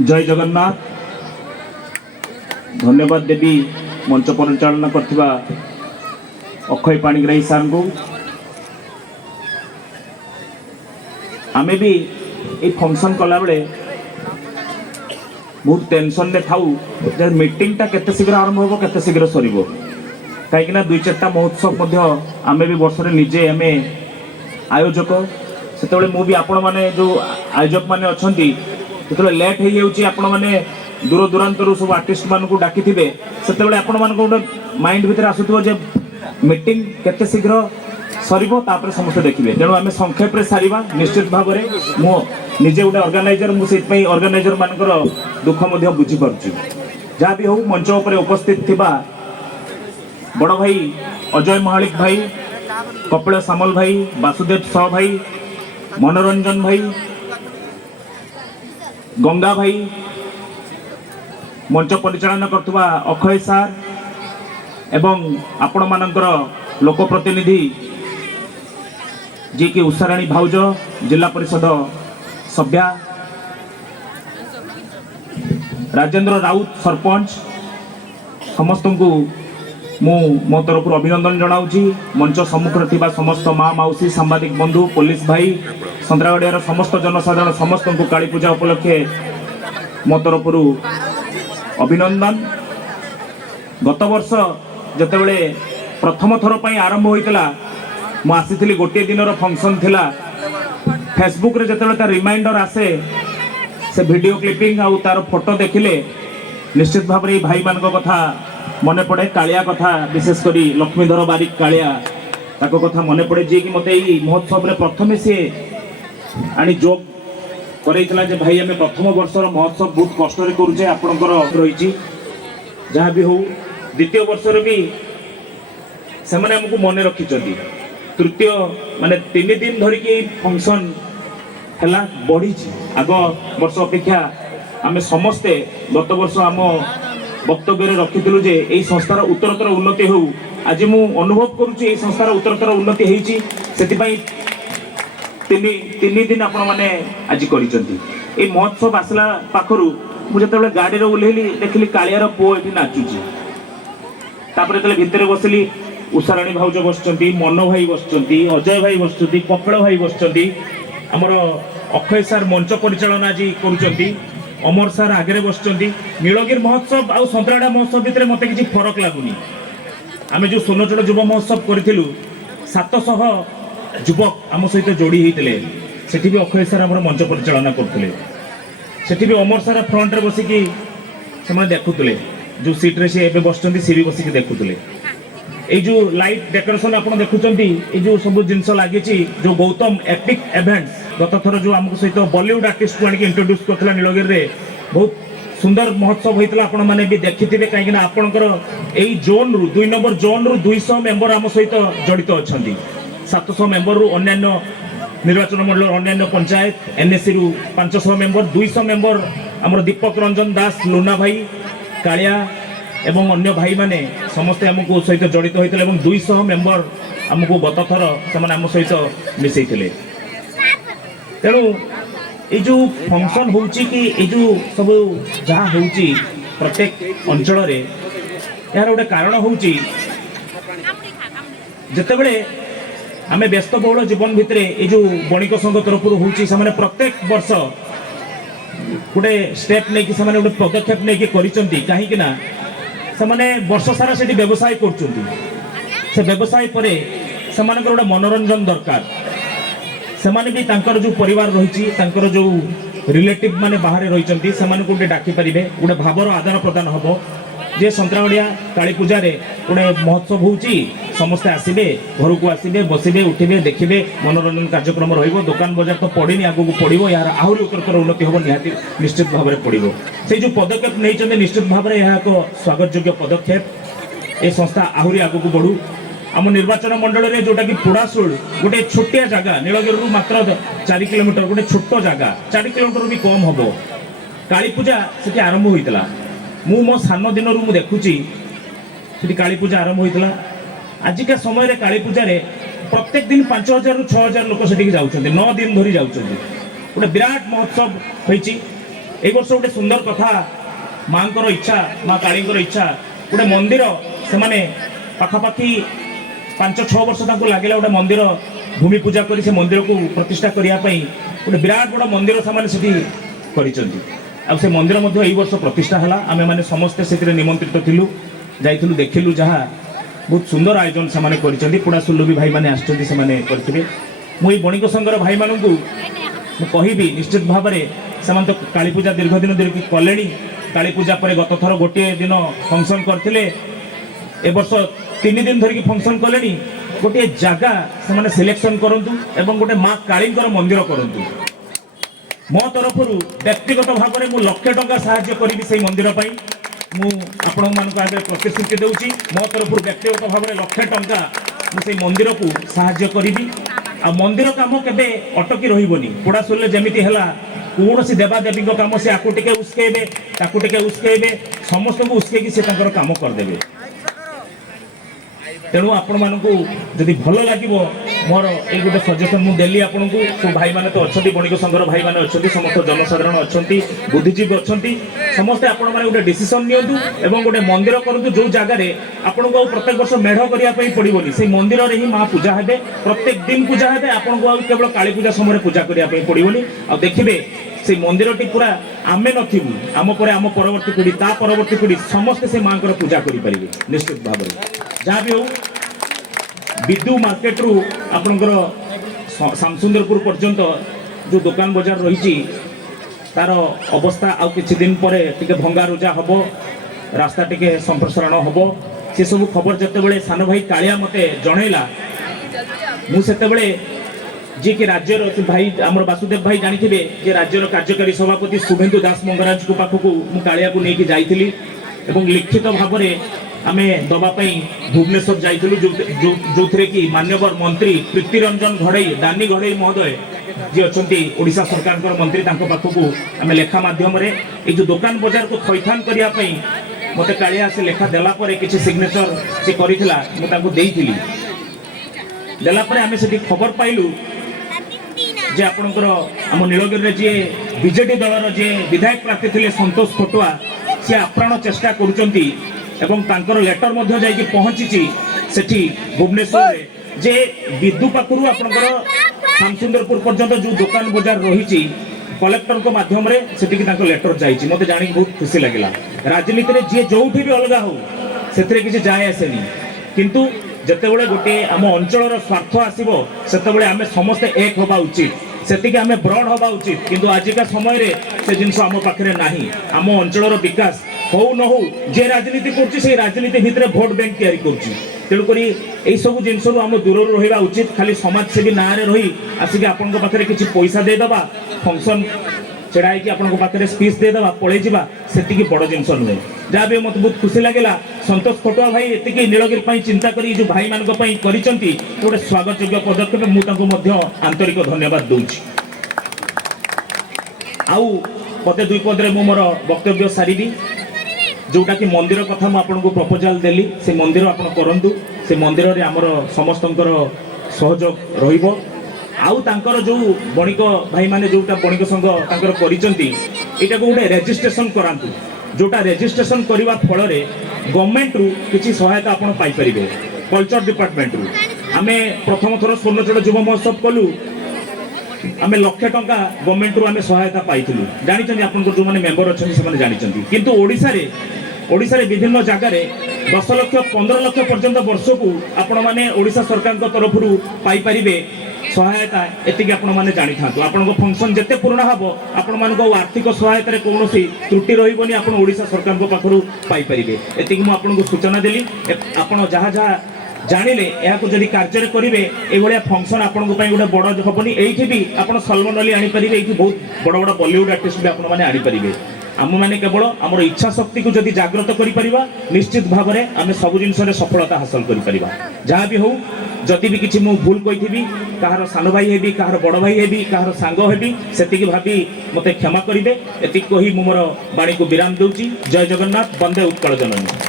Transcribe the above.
जय जगन्नाथ। धन्यवाद देवी मंच परिचालना करथिबा अक्षय पाणिग्राही सार को। आमे भी ये फंक्शन कला बेले बहुत टेंशन में थाऊ जे मीटिंग टा केते शीघ्र आरंभ होबो केते शीघ्र सरीबो कहीं ना दुई चार्टा महोत्सव आमे भी वर्ष निजे आमे आयोजक से मु भी आपण माने जो आयोजक माने अछंती जो लेट हो जाऊँगी आपण मैंने दूर दूरांतर सब आर्टिस्ट मानक डाकी थे से आपण मान गोटे माइंड भितर आसुव जे मीटिंग केते शीघ्र सरीबो तापर समस्त देखिए। तेणु आम संक्षेप में सारिबा निश्चित भाव में मुझे गोटे ऑर्गेनाइजर मुझे ऑर्गेनाइजर मानकर दुख बुझी पार्छु। जहाँ भी हो मंच उपर उपस्थित थिबा बड़ भाई अजय महालिक भाई, कपिल सामल भाई, वासुदेव साह भाई, मनोरंजन भाई, गंगा भाई, मंच परिचालना करथुबा अक्षय सार एवं आपण मानकर लोक प्रतिनिधि जी कि उषाराणी भाउज जिला परिषद सभ्या, राजेंद्र राउत सरपंच, समस्त को मो तरफ अभिनंदन जनाऊँगी। मंच सम्मुख थिबा समस्त माँ मौसी सांबादिक बंधु पुलिस भाई संतरागड़ियार समस्त जनसाधारण समस्त को काली पूजा उपलक्षे मो तरफ अभिनंदन। गत वर्ष जितेबले प्रथम थर पर आरंभ होता मुझी गोटे दिन फंक्शन थिला फेसबुक रे जिते रिमाइंडर आसे से वीडियो क्लिपिंग आउ तार फोटो देखिले निश्चित भाव में भाई मान कथा मन पड़े। कालिया कथा विशेष करी लक्ष्मीधर बारिक कालिया ताको कथा मन पड़े जी कि मते ई महोत्सव रे प्रथमे से आनी जोग करैतला जे भाई आमे प्रथम वर्षर महोत्सव बहुत कष्ट रे करूचे आपनकर रहिची। जहाँ भी हो द्वितीय वर्षर भी से माने हमको मन रखिचंती। तृतीय माने 3 दिन धरिकी फंक्शन हला बढ़ी आग वर्ष अपेक्षा आमे समस्ते गत वर्ष आम वक्तव्य रखी जे यही संस्थार उत्तरोत्तर उन्नति हो। आज मु अनुभव करुच्ची संस्थार उत्तरोत्तर उन्नति होती से तीन दिन आपण मैंने आज कर महोत्सव आसला पाखर मुझे गाड़ी ओह्लैली देखिली कालियार पुओ ये नाचुची। जो भितर बसिली उषाराणी भाउज बस, मन भाई बस, अजय भाई बस, कपिल भाई बस, आमर अक्षय सार मंच परिचालना आज कर, अमर सार आगे बस। नीलगिरी महोत्सव आउ संतरागड़ा महोत्सव भितर मत किसी फरक लगुनि। आम जो सोनचूड़ युव महोत्सव करूँ 700 युवक आम सहित जोड़ी होते सेठी भी अक्षय सार आम मंच परिचालना करते सेठी भी अमर सार फ्रंट रे बसिकी से देखुले जो सीट रे सी बस सी भी बसिकी देखुले। ये जो लाइट डेकोरेशन आप देखुं ये जो सब जिनस लगी जो गौतम एपिक इवेंट्स गत थर जो आम सहित बॉलीवुड आर्टिस्ट को आनिक इंट्रोड्यूस करता नीलगिरी रे बहुत सुंदर महोत्सव होता आपण मैंने भी देखिथे कहीं आपणकर यही जोन रु 2 नंबर जोन रु 200 मेंबर आम सहित जड़ित अच्छा 700 मेंबर रु अन्य निर्वाचन मंडल अन्य पंचायत एनएससी रु 500 मेंबर 200 मेंबर आमर दीपक रंजन दास लुना भाई कालिया एवं अन्य भाई माने समस्ते आमको सहित जड़ित होते 200 मेंबर आमको गत थर से आम सहित मिसईले। तेणु ये जो फंक्शन हो कि जो सब जहाँ हो प्रत्येक अंचल यार गोटे कारण हो जितेबले आम व्यस्तबहुल जीवन भितर ये जो बणिक संघ तरफ हो प्रत्येक वर्ष गोटे स्टेप नहीं कि गोटे पदक्षेप नहीं कि कहीं से वर्ष सारा से व्यवसाय कर व्यवसाय पर से गोटे मनोरंजन दरकार। से भी तांकर जो परिवार रही जो रिलेटिव माने बाहर रही से गोटे डाकी पारे गोटे भावर आदान प्रदान हम जे संतरागड़िया काली पूजा रे गोटे महोत्सव हो समस्ते आसबे घर को आसबे बसबे उठे देखिए मनोरंजन कार्यक्रम रही दुकान बजार तो पड़ेनि आगू पड़ो यार आहरी उत्तरोत्तर उन्नति हम निहाती निश्चित भाव में पड़ो से जो पदक्षेप नहीं निश्चित भाव में यह एक स्वागत योग्य पदक्षेप। ये संस्था आहरी आगू बढ़ू। आम निर्वाचन मंडल में जोटा कि पुड़ाशुल गोटे छोटिया जगह नीलगिरी मात्र 4 किलोमीटर गोटे छोट जगह 4 किलोमीटर भी कम हम काली पूजा से आरंभ होता मु मो सान दिन देखुची काली पूजा आरंभ होता। आजिका समय काली पूजा रे प्रत्येक दिन 5000 रु 6000 लोक सेठी जाउछन्ते 9 दिन धरी जाउछन्ते गोटे विराट महोत्सव होईची ए वर्ष गोटे सुंदर कथा मांकर इच्छा माँ कालींकर इच्छा गोटे मंदिर से माने पाखापाखी 5-6 वर्ष तांको लागेला गोटे मंदिर भूमि पूजा करी से मंदिर को प्रतिष्ठा करिया पई गोटे विराट बड़ा मंदिर से सेठी करिसन्ती आ से मंदिर मध्ये एई वर्ष प्रतिष्ठा हला आमे माने समस्त सेतिर निमंत्रित थिलु जाइथिलु देखिलु जहा बहुत सुंदर आयोजन से माने करिसन्ती पुडा सुल्लुबी भाई माने आछन्ती से माने करथिबे मु ए बणिक संघर भाई माननकु मु कहिबी निश्चित भाव में से तो काली पूजा दीर्घ दिन धरिकी कले काली पूजा पर गत थर गोटे दिन फंक्शन करते ए वर्ष 3 दिन धरिकी फंक्शन कले गोटे जगह से सिलेक्शन करंतु एवं गोटे माँ कालींकर मंदिर करंतु मो तरफ व्यक्तिगत भाव में मु लक्ष टंका साहाय्य करी से मंदिर पाई मु आपण मानक आगे प्रतिश्रुति देउची मो तरफ व्यक्तिगत भाव में लक्ष टंका मुझे मंदिर को साहाय्य करी आ मंदिर काम केबे अटकी रहिबनी पोड़ा सुनले जेमिति हला कौन सी देवादेवी काम से आपको टिके उस्केबे ताकू टिके उस्केबे समस्त को उस्केकी से तांकर काम करदेबे तेणु आपण मानकू जदि भल लागिवो मोर ए गोटे सजेशन मु देली आपनकू सो भाई माने तो अछंती बणिक संघर भाई माने अछंती समस्त जनसाधारण अछंती बुद्धिजीवी अछंती समस्त आपण माने गोटे डिसिजन नियंतु एवं गोटे मंदिर करंतु जो जगह रे आपनको प्रत्येक वर्ष मेढ करिया पई पड़िबोनी से मंदिर रे ही मां पूजा हेबे प्रत्येक दिन पूजा हेबे आपनको केवल काली पूजा समय पूजा करिया पई पड़िबोनी आ देखिबे से मंदिर टी पूरा आमे नथिबु आम पर आम परवर्ती पीढ़ी ता परवर्ती पीढ़ी समस्त से मां पूजा करि परिबे निश्चित भाव में जहाँ भी हो विद्यु मार्केट रु आपनकर शामसुंदरपुर पर्यंत जो दुकान बाजार रही तार अवस्था आउ किछि दिन परे टिके भंगा रुजा हबो रास्ता टिके संप्रसारण हबो से सब खबर जते बेले सान भाई कालिया मते जणैला मु सेते बेले जे कि राज्यर भाई आमर वासुदेव भाई जानिथिबे जे राज्यर कार्यकारी सभापति शुभेन्दु दास मंगराज को पाखकू मु कालिया को नेकी जाइथिली एवं लिखित भाव में आमे दबापाई भुवनेश्वर जाइथिलु जो थे कि मान्यवर मंत्री प्रीतिरंजन घड़ई दानी घड़ई महोदय जी अच्छा ओडिशा सरकार मंत्री पाखकू आम लेखा मध्यम ये जो दुकान बजार को थैथान करने मत कालिया से लेखा देला परे किसी सिग्नेचर से करिथिला मु तांको देइथिली देला परे आमे सेठी खबर पाइलु जे आपनकर आम नीलगिरी जे बीजेडी दलर जे विधायक प्रार्थी थे संतोष खटुआ सी आप्राण चेष्टा करुचंती एवं तांकर लेटर मध्य जाइए पहुंची सेठी भुवनेश्वर जे विद्यु पाखरु आपनकर शामसुंदरपुर पर्यंत जो दुकान बाजार रही कलेक्टर को माध्यम रे सेठी तांकर लेटर जाइए मते जानी बहुत खुशी लगिला राजनीति रे जे जोठी भी अलगा हो सेतरे किछि जाय आसेनी किंतु जतेबेले गोटे आम अंचल स्वार्थ आसब से आम समस्ते एक होगा उचित सेतिक आम ब्रड होगा उचित किंतु आजिका समय रे से जिनस आम पाखे नाही आम अंचल विकास हो न हो जे राजनीति कर राजनीति भितर भोट बैंक तैयारी कर तेणुक यही सब जिन आम दूर रहा उचित खाली समाजसेवी ना रही आसिक आपण पाखे किसी पैसा देदेबा फंक्शन छेड़ाई कि आपण पाखे स्पीच देदेबा पलि जा से बड़ जिनस नुहे जहाँ भी मत बहुत खुशी लगे संतोष खटुआ भाई एति नीलगिरी चिंता करी जो भाई मान गोटे स्वागत योग्य पदक्षेप मुझे आंतरिक धन्यवाद दूची आउ पदे दुई पदे मु मोर वक्तव्य सारी जोटा कि मंदिर कथा मुझे प्रपोजाल देली से मंदिर आपण करंतु से मंदिर रे आमर समस्तंकर सहयोग रहिबो आउ तांकर जो बणिक भाई माने जोटा बणिक संघ तांकर करिसंती एटा को गोटे रजिस्ट्रेशन करांतु जोटा रजिस्ट्रेशन करबा फल रे गवर्नमेंट रु किछि सहायता आपण पाई परिबे कल्चर डिपार्टमेंट रु आमे प्रथम थर स्वर्णचूड़ युव महोत्सव कलु आमे लक्ष टंका गवर्नमेंट रु आमे सहायता पाइथिलु जानिछन्ती आपन जो माने मेंबर अछन्ती से माने जानिछन्ती किंतु ओडिसा रे विभिन्न जगह रे 10 लाख 15 लाख पर्यंत वर्ष को आपण माने ओडिसा सरकार तरफ रु पाई परिबे सहायता एतिक आपण माने जानि थांतु आपण फंक्शन जते पूर्ण हबो आपण मानको आर्थिक सहायता रे कोनोसी त्रुटि रहिबोनी आपण ओडिसा सरकार को पाखरु पाई परिबे एतिक मु आपण को सूचना देली आपण जहा जहा जानिले या को जदि कार्य करिवे ए भलिया फंक्शन आपण को पई गोटे बड़ हबनी एठी भी आपण सलमान अली आनी परिबे एठी बहुत बड़ बड़ बॉलीवुड आर्टिस्ट भी आपण माने आनी परिबे आम मैंने केवल आम इच्छा शक्ति को जदि जागृत करिपरिबा निश्चित भाव में आम सब जिन सफलता हासिल करिपरिबा जहाँ भी हो जदि भी किसी मु भूल कही कहार सान भाई हेबी कहार बड़ भाई हेबी कहार सांग हेबी सेतिकी भाबी मते क्षमा करिवे एतिक कही मु मोर बाणी को विराम दूची जय जगन्नाथ वंदे उत्कल जननी।